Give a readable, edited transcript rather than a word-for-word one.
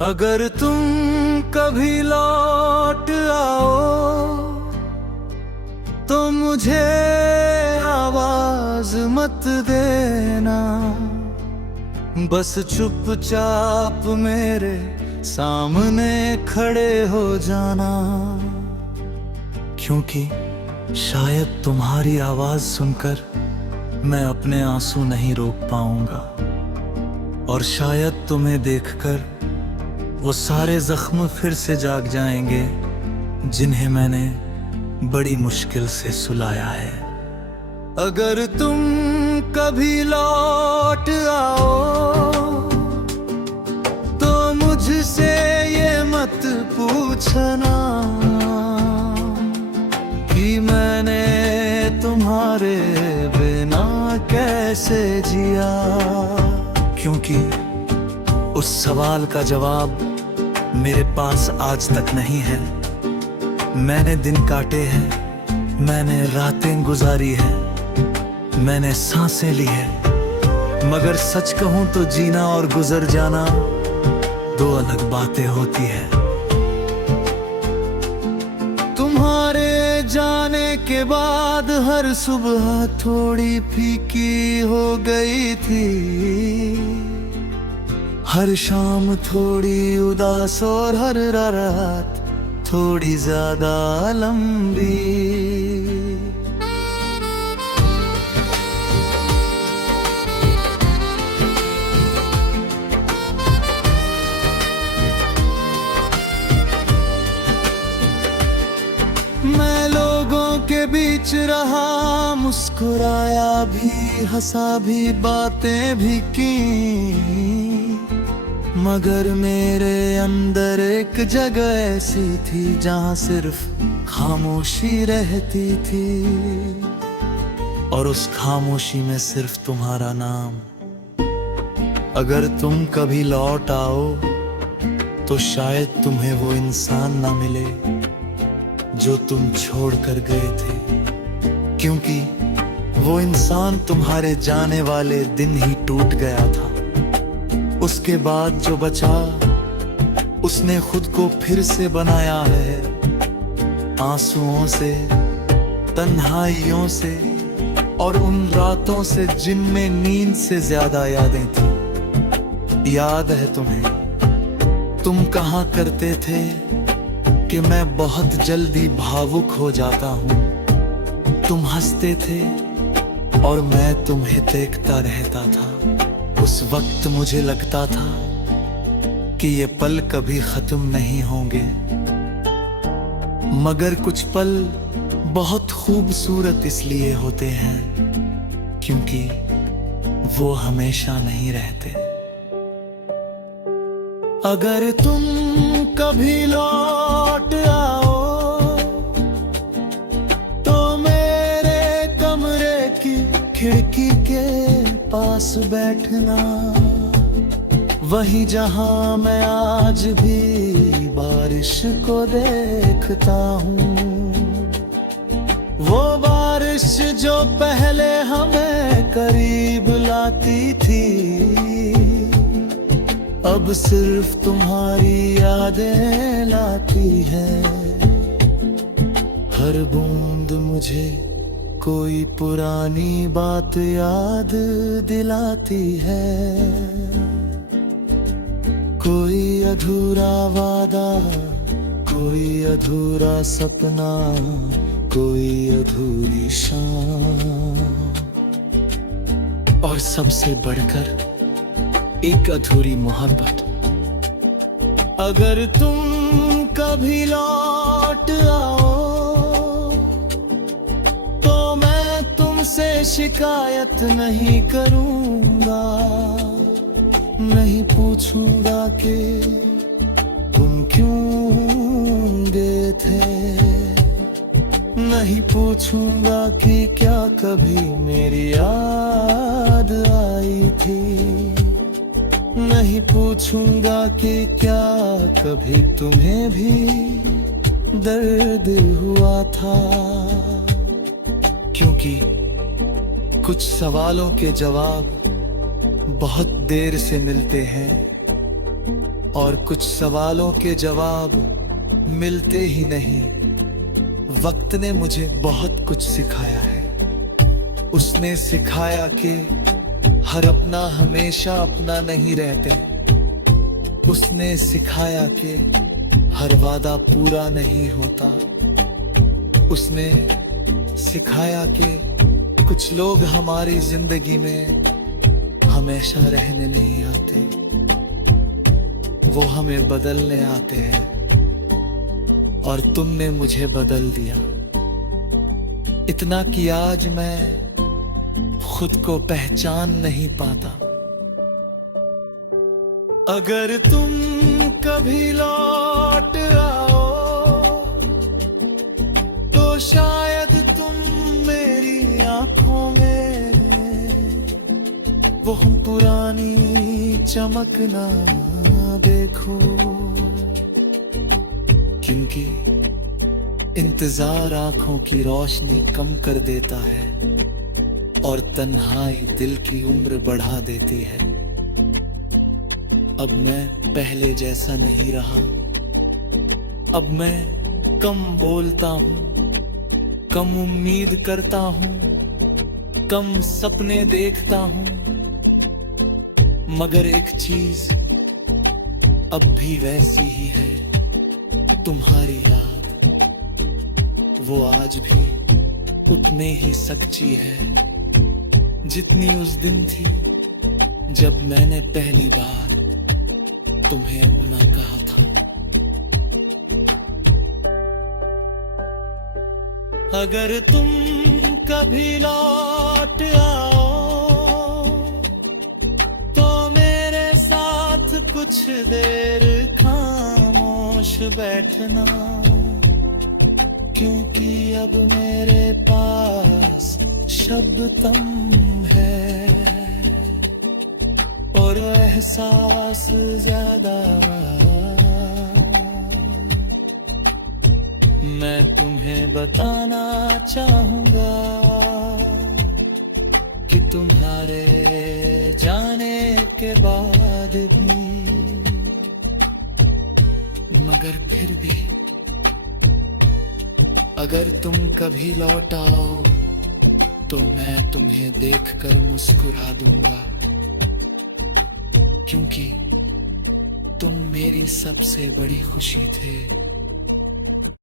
अगर तुम कभी लौट आओ तो मुझे आवाज मत देना, बस चुपचाप मेरे सामने खड़े हो जाना। क्योंकि शायद तुम्हारी आवाज सुनकर मैं अपने आंसू नहीं रोक पाऊंगा, और शायद तुम्हें देखकर वो सारे जख्म फिर से जाग जाएंगे जिन्हें मैंने बड़ी मुश्किल से सुलाया है। अगर तुम कभी लौट आओ तो मुझसे ये मत पूछना कि मैंने तुम्हारे बिना कैसे जिया, क्योंकि उस सवाल का जवाब मेरे पास आज तक नहीं है। मैंने दिन काटे हैं, मैंने रातें गुजारी है, मैंने सांसें ली है, मगर सच कहूं तो जीना और गुजर जाना दो अलग बातें होती है। तुम्हारे जाने के बाद हर सुबह थोड़ी फीकी हो गई थी, हर शाम थोड़ी उदास और हर रात थोड़ी ज्यादा लंबी। मैं लोगों के बीच रहा, मुस्कुराया भी, हंसा भी, बातें भी की, मगर मेरे अंदर एक जगह ऐसी थी जहां सिर्फ खामोशी रहती थी, और उस खामोशी में सिर्फ तुम्हारा नाम। अगर तुम कभी लौट आओ तो शायद तुम्हें वो इंसान ना मिले जो तुम छोड़ कर गए थे, क्योंकि वो इंसान तुम्हारे जाने वाले दिन ही टूट गया था। उसके बाद जो बचा उसने खुद को फिर से बनाया है, आंसुओं से, तन्हाइयों से, और उन रातों से जिनमें नींद से ज्यादा यादें थी। याद है तुम्हें, तुम कहा करते थे कि मैं बहुत जल्दी भावुक हो जाता हूँ। तुम हंसते थे और मैं तुम्हें देखता रहता था। उस वक्त मुझे लगता था कि ये पल कभी खत्म नहीं होंगे, मगर कुछ पल बहुत खूबसूरत इसलिए होते हैं क्योंकि वो हमेशा नहीं रहते। अगर तुम कभी लौट आओ तो मेरे कमरे की खिड़की के पास बैठना, वहीं जहां मैं आज भी बारिश को देखता हूँ। वो बारिश जो पहले हमें करीब लाती थी, अब सिर्फ तुम्हारी यादें लाती है। हर बूंद मुझे कोई पुरानी बात याद दिलाती है, कोई अधूरा वादा, कोई अधूरा सपना, कोई अधूरी शाम, और सबसे बढ़कर एक अधूरी मोहब्बत। अगर तुम कभी लौट आओ से शिकायत नहीं करूंगा, नहीं पूछूंगा कि तुम क्यों गए थे, नहीं पूछूंगा कि क्या कभी मेरी याद आई थी, नहीं पूछूंगा कि क्या कभी तुम्हें भी दर्द हुआ था, क्योंकि कुछ सवालों के जवाब बहुत देर से मिलते हैं, और कुछ सवालों के जवाब मिलते ही नहीं। वक्त ने मुझे बहुत कुछ सिखाया है। उसने सिखाया कि हर अपना हमेशा अपना नहीं रहते। उसने सिखाया कि हर वादा पूरा नहीं होता। उसने सिखाया कि कुछ लोग हमारी जिंदगी में हमेशा रहने नहीं आते, वो हमें बदलने आते हैं। और तुमने मुझे बदल दिया इतना कि आज मैं खुद को पहचान नहीं पाता। अगर तुम कभी लौट आओ तो शायद तुम मेरी आंखों में वो हम पुरानी चमक ना देखो, क्योंकि इंतजार आंखों की रोशनी कम कर देता है और तन्हाई दिल की उम्र बढ़ा देती है। अब मैं पहले जैसा नहीं रहा। अब मैं कम बोलता हूँ, कम उम्मीद करता हूँ, कम सपने देखता हूँ। मगर एक चीज अब भी वैसी ही है, तुम्हारी याद वो आज भी उतने ही सच्ची है जितनी उस दिन थी जब मैंने पहली बार तुम्हें अपना कहा था। अगर तुम कभी लौट आओ तो मेरे साथ कुछ देर खामोश बैठना, क्योंकि अब मेरे पास शब्द कम है और एहसास ज्यादा। मैं तुम्हें बताना चाहूंगा कि तुम्हारे जाने के बाद भी, मगर फिर भी अगर तुम कभी लौट आओ तो मैं तुम्हें देखकर मुस्कुरा दूंगा, क्योंकि तुम मेरी सबसे बड़ी खुशी थे।